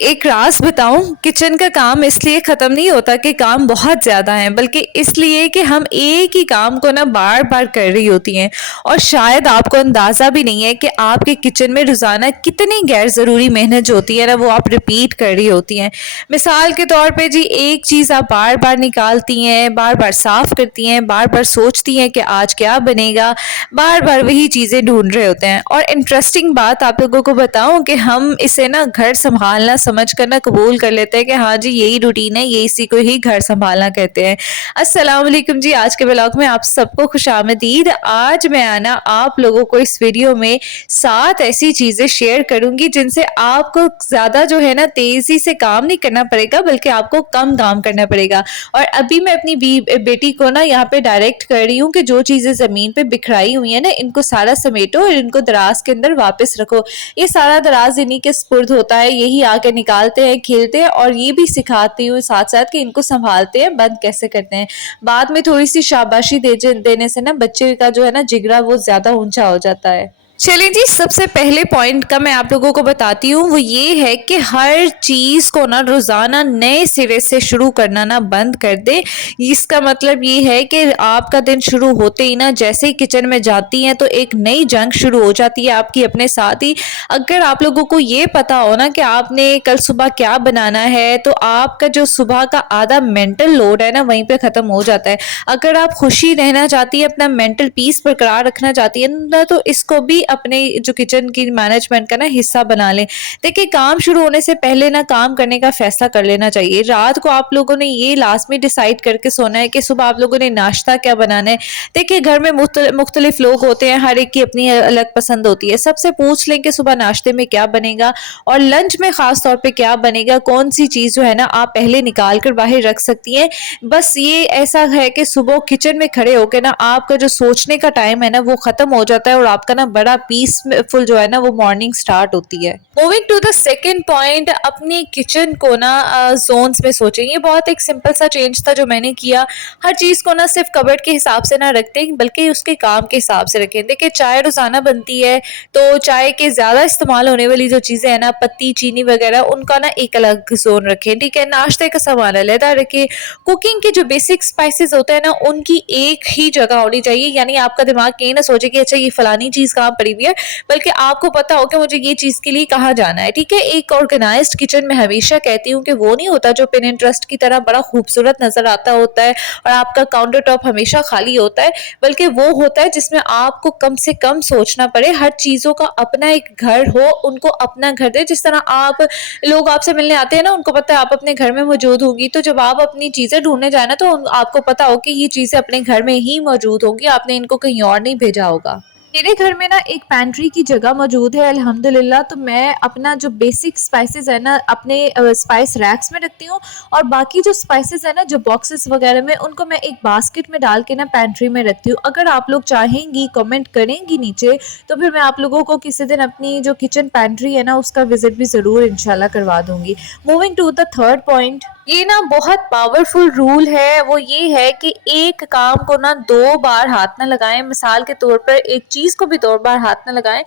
एक राज बताऊं, किचन का काम इसलिए खत्म नहीं होता कि काम बहुत ज्यादा हैं, बल्कि इसलिए कि हम एक ही काम को ना बार बार कर रही होती हैं। और शायद आपको अंदाजा भी नहीं है कि आपके किचन में रोजाना कितनी गैर जरूरी मेहनत जो होती है ना, वो आप रिपीट कर रही होती हैं। मिसाल के तौर पे जी, एक चीज आप बार बार निकालती हैं, बार बार साफ करती हैं, बार बार सोचती हैं कि आज क्या बनेगा, बार बार वही चीजें ढूंढ रहे होते हैं। और इंटरेस्टिंग बात आप लोगों को बताऊं कि हम इसे ना घर संभालना समझ कर ना कबूल कर लेते हैं कि हाँ जी, यही रूटीन है, ये इसी को ही घर संभालना कहते हैं। अस्सलाम वालेकुम जी, आज के ब्लॉग में आप सबको खुशामदीद। आज मैं आना आप लोगों को इस वीडियो में 7 ऐसी चीजें शेयर करूंगी जिनसे आपको ज्यादा जो है ना तेजी से काम नहीं करना पड़ेगा, बल्कि आपको कम काम करना पड़ेगा। और अभी मैं अपनी बेटी को ना यहाँ पे डायरेक्ट कर रही हूँ कि जो चीजें जमीन पे बिखराई हुई है ना, इनको सारा समेटो और इनको दराज के अंदर वापस रखो। ये सारा दराज इन्हीं के स्पुर्द होता है, यही आके निकालते हैं, खेलते हैं। और ये भी सिखाती हूँ साथ साथ कि इनको संभालते हैं, बंद कैसे करते हैं। बाद में थोड़ी सी शाबाशी देने से ना बच्चे का जो है ना जिगरा वो ज्यादा ऊंचा हो जाता है। चलिए जी, सबसे पहले पॉइंट का मैं आप लोगों को बताती हूँ, वो ये है कि हर चीज को ना रोजाना नए सिरे से शुरू करना ना बंद कर दे। इसका मतलब ये है कि आपका दिन शुरू होते ही ना जैसे ही किचन में जाती हैं तो एक नई जंग शुरू हो जाती है आपकी अपने साथ ही। अगर आप लोगों को ये पता हो ना कि आपने कल सुबह क्या बनाना है, तो आपका जो सुबह का आधा मेंटल लोड है ना वहीं पे खत्म हो जाता है। अगर आप खुशी रहना चाहती है, अपना मेंटल पीस बरकरार रखना चाहती है ना, तो इसको भी अपने जो किचन की मैनेजमेंट का ना हिस्सा बना लें। देखिए, काम शुरू होने से पहले ना काम करने का फैसला कर लेना चाहिए। रात को आप लोगों ने ये लास्ट में डिसाइड करके सोना है कि सुबह आप लोगों ने नाश्ता क्या बनाना है। देखिए, घर में मुख्तलिफ लोग होते हैं, हर एक की अपनी अलग पसंद होती है। सबसे पूछ लें कि सुबह नाश्ते में क्या बनेगा और लंच में खास तौर पे क्या बनेगा, कौन सी चीज जो है ना आप पहले निकाल कर बाहर रख सकती हैं। बस ये ऐसा है कि सुबह किचन में खड़े होकर ना आपका जो सोचने का टाइम है ना वो खत्म हो जाता है और आपका ना बड़ा पीसफुल जो है ना वो मॉर्निंग स्टार्ट होती है। Moving to the second point, अपनी किचन को ना जोन्स में सोचें। ये बहुत एक सिंपल सा चेंज था जो मैंने किया। हर चीज को ना सिर्फ कबर्ड के हिसाब से ना रखते बल्कि उसके काम के हिसाब से रखें। देखिए, चाय रोजाना बनती है तो चाय के ज्यादा इस्तेमाल होने वाली जो चीजें है ना, पत्ती चीनी वगैरह, उनका ना एक अलग जोन रखें। ठीक है, नाश्ते का सामान अलग रखें। कुकिंग के जो बेसिक स्पाइसेस होते हैं ना उनकी एक ही जगह होनी चाहिए। यानी आपका दिमाग ये ना सोचे कि अच्छा ये फलानी चीज कहाँ पड़ी हुई है, बल्कि आपको पता हो कि मुझे ये चीज के लिए कहाँ जाना है। ठीक है, एक ऑर्गेनाइज्ड किचन में हमेशा कहती हूँ कि वो नहीं होता जो पिनिंटरेस्ट की तरह बड़ा खूबसूरत नजर आता होता है और आपका काउंटर टॉप हमेशा खाली होता है, बल्कि वो होता है जिसमें आपको कम से कम सोचना पड़े। हर चीजों का अपना एक घर हो, उनको अपना घर दे। जिस तरह आप लोग आपसे मिलने आते हैं ना, उनको पता है आप अपने घर में मौजूद होंगी, तो जब आप अपनी चीजें ढूंढने जाए ना तो आपको पता हो कि ये चीजें अपने घर में ही मौजूद होंगी, आपने इनको कहीं और नहीं भेजा होगा। मेरे घर में ना एक पैंट्री की जगह मौजूद है अल्हम्दुलिल्लाह। तो मैं अपना जो बेसिक स्पाइसेस है ना अपने स्पाइस रैक्स में रखती हूँ, और बाकी जो स्पाइसेस है ना जो बॉक्सेस वगैरह में, उनको मैं एक बास्केट में डाल के ना पैंट्री में रखती हूँ। अगर आप लोग चाहेंगी, कमेंट करेंगी नीचे, तो फिर मैं आप लोगों को किसी दिन अपनी जो किचन पैंट्री है ना उसका विजिट भी ज़रूर इंशाल्लाह करवा दूंगी। Moving to the third point, ये ना बहुत पावरफुल रूल है। वो ये है कि एक काम को ना 2 बार हाथ ना लगाएं। मिसाल के तौर पर एक चीज को भी 2 बार हाथ ना लगाएं।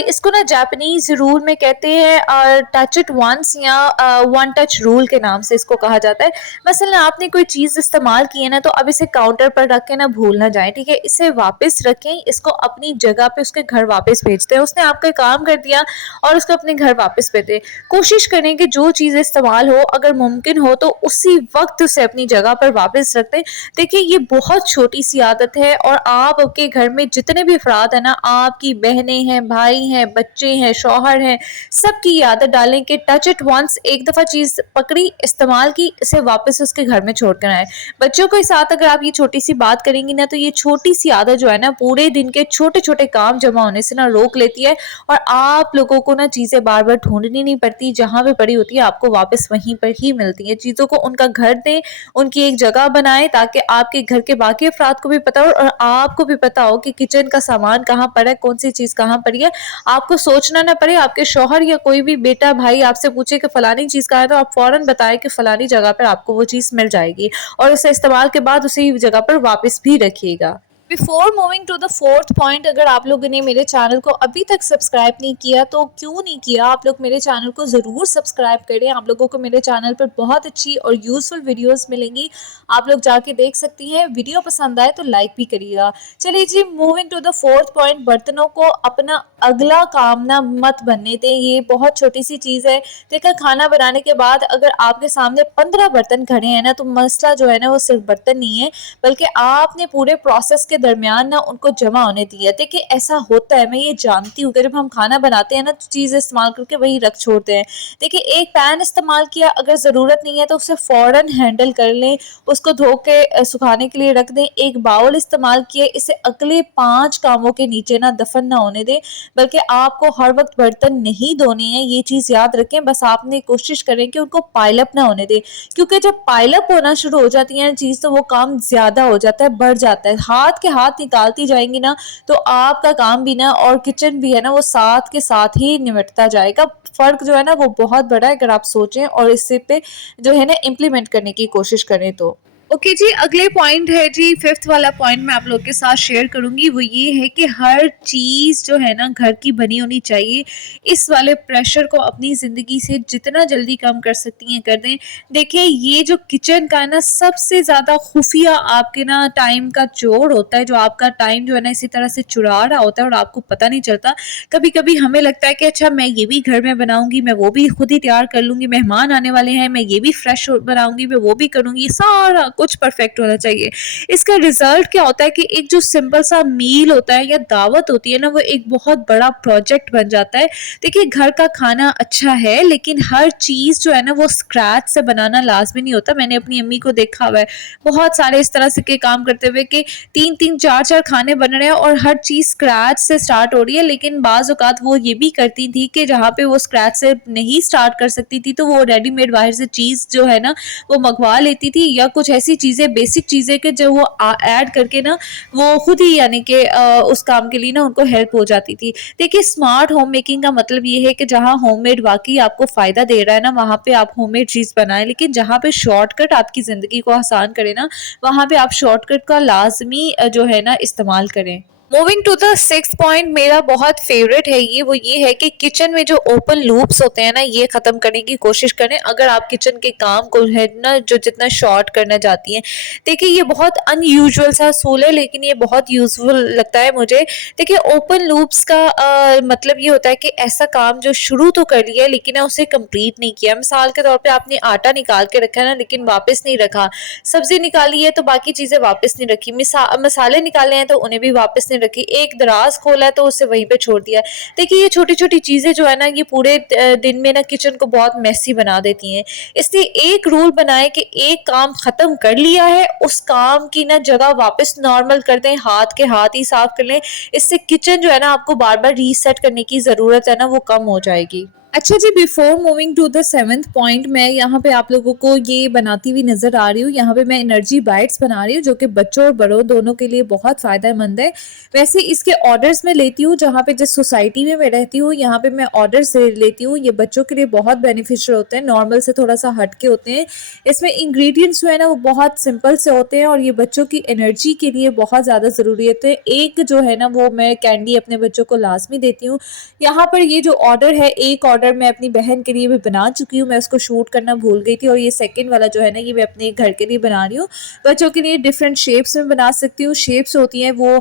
इसको ना जापानीज रूल में कहते हैं टच इट वंस, या वन टच रूल के नाम से इसको कहा जाता है। मसलन आपने कोई चीज इस्तेमाल की है ना, तो अब इसे काउंटर पर रख के ना भूल ना जाए। ठीक है, इसे वापस रखें, इसको अपनी जगह पे उसके घर वापस भेजते हैं। उसने आपका काम कर दिया और उसको अपने घर वापस भेजते। कोशिश करें कि जो चीज इस्तेमाल हो, अगर मुमकिन हो तो उसी वक्त उसे अपनी जगह पर वापस रख दें। देखिए, ये बहुत छोटी सी आदत है और आपके घर में जितने भी अफराद है ना, आपकी बहनें हैं, भाई हैं, बच्चे हैं, शौहर हैं, सबकी ये आदत डालें कि टच इट वंस, एक दफा चीज पकड़ी, इस्तेमाल की, इसे वापस उसके घर में छोड़ कर आए। बच्चों के साथ अगर आप ये छोटी सी बात करेंगी ना, तो ये छोटी सी आदत जो है ना पूरे दिन के छोटे छोटे काम जमा होने से ना रोक लेती है, और आप लोगों को ना चीजें बार बार ढूंढनी नहीं पड़ती। जहां पे पड़ी होती है आपको वापस वहीं पर ही मिलती है। चीजों को उनका घर दें, उनकी एक जगह बनाएं, ताकि आपके घर के बाकी अफराद को भी पता हो और आपको भी पता हो कि किचन का सामान कहाँ पड़ा है, कौन सी चीज कहाँ पड़ी है। आपको सोचना ना पड़े। आपके शौहर या कोई भी बेटा भाई आपसे पूछे कि फलानी चीज कहाँ है, तो आप फौरन बताएं कि फलानी जगह पर आपको वो चीज मिल जाएगी, और उसे इस्तेमाल के बाद उसी जगह पर वापस भी रखिएगा। Before moving to the fourth point, अगर आप लोगों ने मेरे चैनल को अभी तक सब्सक्राइब नहीं किया तो क्यों नहीं किया, आप लोग मेरे चैनल को ज़रूर सब्सक्राइब करें। आप लोगों को मेरे चैनल पर बहुत अच्छी और यूज़फुल वीडियोस मिलेंगी, आप लोग जाके देख सकती हैं। वीडियो पसंद आए तो लाइक भी करिएगा। चलिए जी, moving to the fourth point, बर्तनों को अपना अगला काम ना मत बनने दें। ये बहुत छोटी सी चीज़ है। देखा, खाना बनाने के बाद अगर आपके सामने 15 बर्तन खड़े हैं ना, तो मसला जो है ना वो सिर्फ बर्तन नहीं है, बल्कि आपने पूरे प्रोसेस के दरमियान ना उनको जमा होने दिया। देखिए, ऐसा होता है, मैं ये जानती हूँ कि जब हम खाना बनाते हैं ना तो चीज़ इस्तेमाल करके वही रख छोड़ते हैं। देखिए, एक पैन इस्तेमाल किया, अगर ज़रूरत नहीं है तो उसे फ़ौरन हैंडल कर लें, उसको धो के सुखाने के लिए रख दें। एक बाउल इस्तेमाल किए, इसे अगले 5 कामों के नीचे ना दफन ना होने दें, बल्कि आपको हर वक्त बर्तन नहीं धोने हैं, ये चीज़ याद रखें। बस आपने कोशिश करें कि उनको पाइलअप ना होने दें, क्योंकि जब पाइलअप होना शुरू हो जाती है चीज़ तो वो काम ज़्यादा हो जाता है, बढ़ जाता है। हाथ के हाथ निकालती जाएंगी ना तो आपका काम भी ना और किचन भी है ना वो साथ के साथ ही निमटता जाएगा। फ़र्क जो है ना वो बहुत बड़ा है, अगर आप सोचें और इसे पे जो है ना इम्प्लीमेंट करने की कोशिश करें तो। ओके जी, अगले पॉइंट है जी, फिफ्थ वाला पॉइंट मैं आप लोग के साथ शेयर करूंगी। वो ये है कि हर चीज़ जो है ना घर की बनी होनी चाहिए। इस वाले प्रेशर को अपनी ज़िंदगी से जितना जल्दी कम कर सकती हैं कर दें। देखिए, ये जो किचन का है ना सबसे ज़्यादा खुफिया आपके ना टाइम का चोर होता है, जो आपका टाइम जो है ना इसी तरह से चुरा रहा होता है और आपको पता नहीं चलता। कभी कभी हमें लगता है कि अच्छा, मैं ये भी घर में बनाऊंगी, मैं वो भी खुद ही तैयार कर लूंगी, मेहमान आने वाले हैं, मैं ये भी फ्रेश बनाऊंगी, मैं वो भी करूंगी, सारा कुछ परफेक्ट होना चाहिए। इसका रिजल्ट क्या होता है कि एक जो सिंपल सा मील होता है या दावत होती है ना, वो एक बहुत बड़ा प्रोजेक्ट बन जाता है। देखिए, घर का खाना अच्छा है, लेकिन हर चीज़ जो है ना वो स्क्रैच से बनाना लाजमी नहीं होता। मैंने अपनी अम्मी को देखा हुआ है बहुत सारे इस तरह से के काम करते हुए कि 3-3 4-4 खाने बन रहे हैं और हर चीज़ स्क्रैच से स्टार्ट हो रही है। लेकिन बाज़ औक़ात वो ये भी करती थी कि जहाँ पे वो स्क्रैच से नहीं स्टार्ट कर सकती थी तो वो रेडीमेड बाहर से चीज़ जो है ना वो मंगवा लेती थी, या कुछ ऐसी चीज़ें, बेसिक चीज़ें कि जो वो ऐड करके ना वो खुद ही यानी कि उस काम के लिए ना उनको हेल्प हो जाती थी। देखिए, स्मार्ट होम मेकिंग का मतलब ये है कि जहाँ होममेड वाक़ई आपको फ़ायदा दे रहा है ना, वहाँ पे आप होममेड चीज़ बनाएँ। लेकिन जहाँ पे शॉर्टकट आपकी ज़िंदगी को आसान करे ना, वहाँ पे आप शॉर्टकट का लाज़मी जो है ना इस्तेमाल करें। Moving to the sixth point, मेरा बहुत फेवरेट है ये, वो ये है कि किचन में जो ओपन लूप्स होते हैं ना, ये ख़त्म करने की कोशिश करें। अगर आप किचन के काम को है ना जो जितना शॉर्ट करना चाहती हैं, देखिए ये बहुत अनयूजुअल सा असूल है, लेकिन ये बहुत यूजफुल लगता है मुझे। देखिए, ओपन लूप्स का मतलब ये होता है कि ऐसा काम जो शुरू तो कर लिया है लेकिन ना उसे कंप्लीट नहीं किया। मिसाल के तौर पे आपने आटा निकाल के रखा है ना, लेकिन वापस नहीं रखा, सब्जी निकाली है तो बाकी चीज़ें वापस नहीं रखी, मसाले निकाले हैं तो उन्हें भी वापस नहीं रखी, एक दराज खोला है तो उसे वहीं पे छोड़ दिया। देखिए, ये छोटी छोटी चीज़ें जो है ना ये पूरे दिन में ना किचन को बहुत मेसी बना देती हैं। इसलिए एक रूल बनाए कि एक काम खत्म कर लिया है, उस काम की ना जगह वापस नॉर्मल कर दें, हाथ के हाथ ही साफ कर लें। इससे किचन जो है ना आपको बार बार रीसेट करने की ज़रूरत है ना वो कम हो जाएगी। अच्छा जी, before moving to the seventh point, मैं यहाँ पे आप लोगों को ये बनाती हुई नज़र आ रही हूँ। यहाँ पे मैं एनर्जी बाइट्स बना रही हूँ जो कि बच्चों और बड़ों दोनों के लिए बहुत फ़ायदेमंद है। वैसे इसके ऑर्डर्स मैं लेती हूँ जहाँ पे जिस सोसाइटी में मैं रहती हूँ, यहाँ पे मैं ऑर्डर्स लेती हूँ। ये बच्चों के लिए बहुत बेनिफिशियल होते हैं, नॉर्मल से थोड़ा सा हट के होते हैं। इसमें इंग्रेडिएंट्स जो है ना वो बहुत सिंपल से होते हैं और ये बच्चों की एनर्जी के लिए बहुत ज़्यादा ज़रूरी होते हैं। एक जो है ना वो मैं कैंडी अपने बच्चों को लाजमी देती हूँ। यहाँ पर ये जो ऑर्डर है, एक ऑर्डर मैं अपनी बहन के लिए भी बना चुकी हूँ, मैं उसको शूट करना भूल गई थी, और ये सेकंड वाला जो है ना ये मैं अपने घर के लिए बना रही हूँ। बच्चों के लिए डिफरेंट शेप्स में बना सकती हूँ। शेप्स होती हैं वो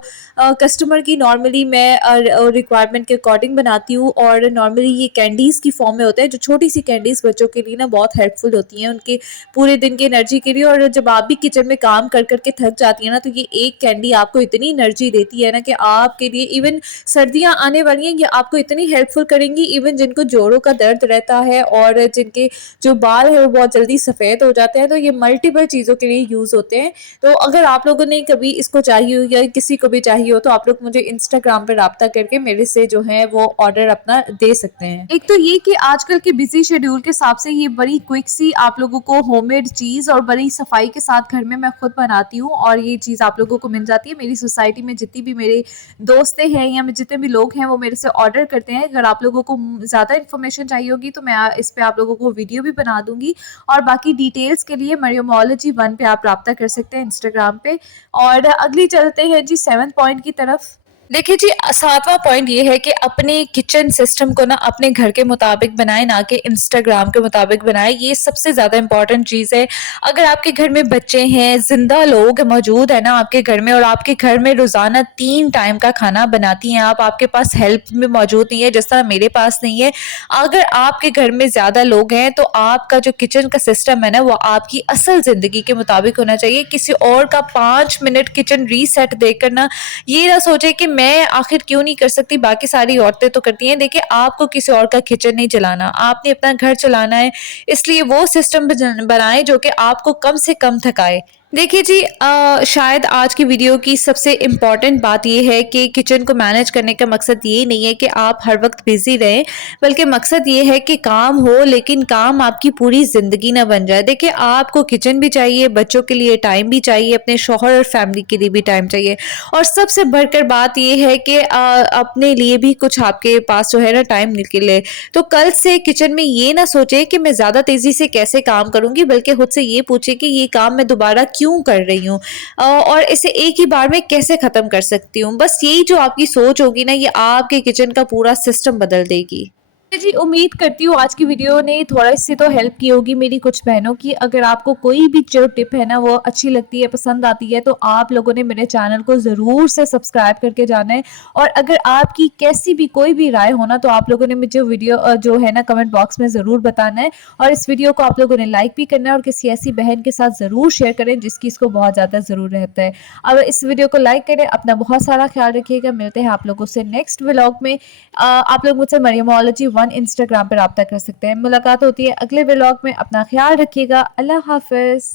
कस्टमर की, नॉर्मली मैं रिक्वायरमेंट के अकॉर्डिंग बनाती हूँ, और नॉर्मली ये कैंडीज़ की फॉर्म में होता है, जो छोटी सी कैंडीज़ बच्चों के लिए ना बहुत हेल्पफुल होती हैं उनके पूरे दिन की एनर्जी के लिए। और जब आप भी किचन में काम कर करके थक जाती है ना, तो ये एक कैंडी आपको इतनी एनर्जी देती है ना कि आपके लिए, इवन सर्दियाँ आने वाली हैं, ये आपको इतनी हेल्पफुल करेंगी। इवन जिनको जोड़ों का दर्द रहता है और जिनके जो बाल है वो बहुत जल्दी सफ़ेद हो जाते हैं, तो ये मल्टीपल चीज़ों के लिए यूज़ होते हैं। तो अगर आप लोगों ने कभी इसको चाहिए हो या किसी को भी चाहिए हो, तो आप लोग मुझे इंस्टाग्राम पर राब्ता करके मेरे से जो है वो ऑर्डर अपना दे सकते हैं। एक तो ये कि आजकल के बिजी शेड्यूल के हिसाब से ये बड़ी क्विक सी आप लोगों को होममेड चीज़ और बड़ी सफाई के साथ घर में मैं खुद बनाती हूँ, और ये चीज़ आप लोगों को मिल जाती है। मेरी सोसाइटी में जितनी भी मेरे दोस्तें हैं या जितने भी लोग हैं वो मेरे से ऑर्डर करते हैं। अगर आप लोगों को ज़्यादा इन्फॉर्मेशन इन्फॉर्मेशन चाहिए होगी तो मैं इस पे आप लोगों को वीडियो भी बना दूंगी। और बाकी डिटेल्स के लिए मरियमोलॉजी 1 पे आप रब्ता कर सकते हैं इंस्टाग्राम पे। और अगली चलते हैं जी 7th पॉइंट की तरफ। देखिए जी, 7वां पॉइंट ये है कि अपने किचन सिस्टम को ना अपने घर के मुताबिक बनाएं, ना कि इंस्टाग्राम के मुताबिक बनाएं। ये सबसे ज़्यादा इंपॉर्टेंट चीज़ है। अगर आपके घर में बच्चे हैं, जिंदा लोग मौजूद है ना आपके घर में, और आपके घर में रोज़ाना 3 टाइम का खाना बनाती हैं आप, आपके पास हेल्प में मौजूद नहीं है जिस तरह मेरे पास नहीं है। अगर आपके घर में ज़्यादा लोग हैं तो आपका जो किचन का सिस्टम है ना वो आपकी असल ज़िंदगी के मुताबिक होना चाहिए। किसी और का 5 मिनट किचन रीसेट देखकर ना ये ना सोचे कि मैं आखिर क्यों नहीं कर सकती, बाकी सारी औरतें तो करती हैं। देखिए, आपको किसी और का किचन नहीं चलाना, आपने अपना घर चलाना है, इसलिए वो सिस्टम बनाएं जो कि आपको कम से कम थकाए। देखिए जी, शायद आज की वीडियो की सबसे इम्पॉर्टेंट बात ये है कि किचन को मैनेज करने का मकसद ये नहीं है कि आप हर वक्त बिजी रहें, बल्कि मकसद ये है कि काम हो, लेकिन काम आपकी पूरी ज़िंदगी ना बन जाए। देखिए, आपको किचन भी चाहिए, बच्चों के लिए टाइम भी चाहिए, अपने शौहर और फैमिली के लिए भी टाइम चाहिए, और सबसे बढ़कर बात ये है कि अपने लिए भी कुछ आपके पास जो है ना टाइम निकले। तो कल से किचन में ये ना सोचे कि मैं ज़्यादा तेज़ी से कैसे काम करूँगी, बल्कि खुद से ये पूछे कि ये काम मैं दोबारा क्यों कर रही हूँ, और इसे एक ही बार में कैसे ख़त्म कर सकती हूँ। बस यही जो आपकी सोच होगी ना, ये आपके किचन का पूरा सिस्टम बदल देगी। जी, उम्मीद करती हूँ आज की वीडियो ने थोड़ा-सी तो हेल्प की होगी मेरी कुछ बहनों की। अगर आपको कोई भी जो टिप है ना वो अच्छी लगती है, पसंद आती है, तो आप लोगों ने मेरे चैनल को ज़रूर से सब्सक्राइब करके जाना है। और अगर आपकी कैसी भी कोई भी राय हो ना, तो आप लोगों ने मुझे वीडियो जो है ना कमेंट बॉक्स में ज़रूर बताना है। और इस वीडियो को आप लोगों ने लाइक भी करना है और किसी ऐसी बहन के साथ ज़रूर शेयर करें जिसकी इसको बहुत ज़्यादा ज़रूर रहता है। अब इस वीडियो को लाइक करें, अपना बहुत सारा ख्याल रखिएगा। मिलते हैं आप लोगों से नेक्स्ट व्लॉग में। आप लोग मुझसे मरियमोलॉजी 1 इंस्टाग्राम पर राब्ता कर सकते हैं। मुलाकात होती है अगले व्लॉग में। अपना ख्याल रखिएगा। अल्लाह हाफ़िज़।